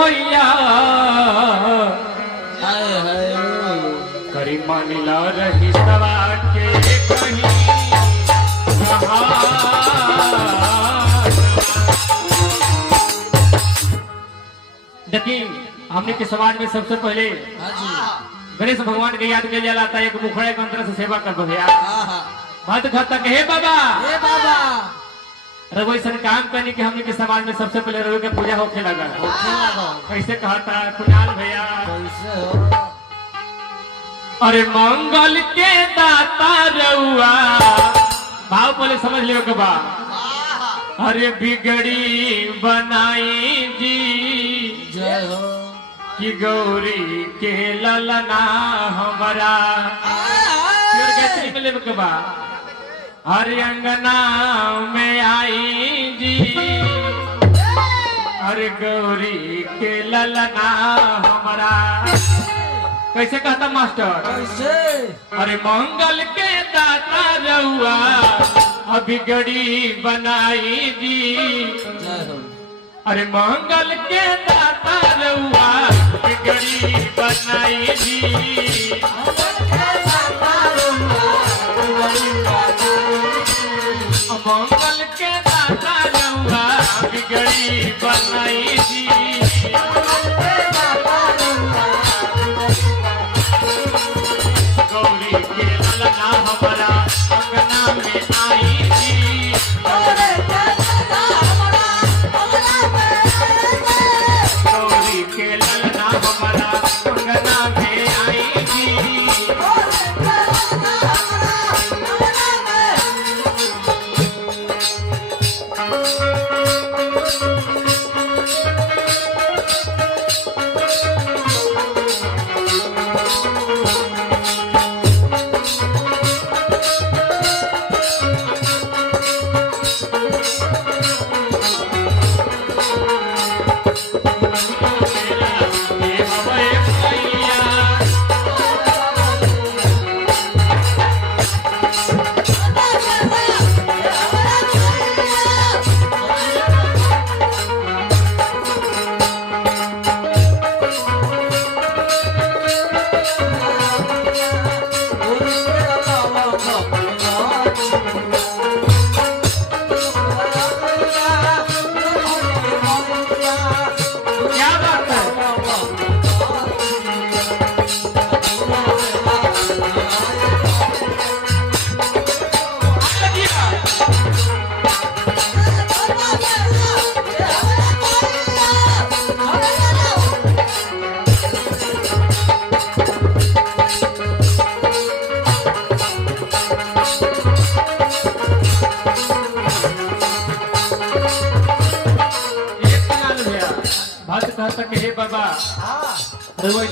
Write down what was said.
कोइया करी मानिला रही सवा के कहीं देखिए हमने के समाज में सबसे पहले गणेश भगवान के याद किया जाता है। एक मुखड़े मंत्र से सेवा कर भैया भक्त खाता के हे बाबा रघु ऐसा काम करने के हमने के समाज में सबसे पहले रघु के पूजा होके लगा। कैसे कहता है कुणाल भैया अरे मंगल के दाता रउआ भाव पहले समझ लियो के बा अरे बिगड़ी बनाई जी जय हो कि गौरी के ललना हमारा के बा हरे अंगना में आई जी अरे गौरी के ललना हमारा। कैसे कहता मास्टर कैसे अरे मंगल के दाता रहुआ अभी गड़ी बनाई जी जय हो अरे मंगल के दाता रहुआ अभी गड़ी बनाई जी मंगल के दाता रहुआ अभी गड़ी बनाई जी गौरी के ललना हमारा अंगना में आई जी गौरी के ललना हमारा अंगना में आई जी बात कहता कि हे बाबा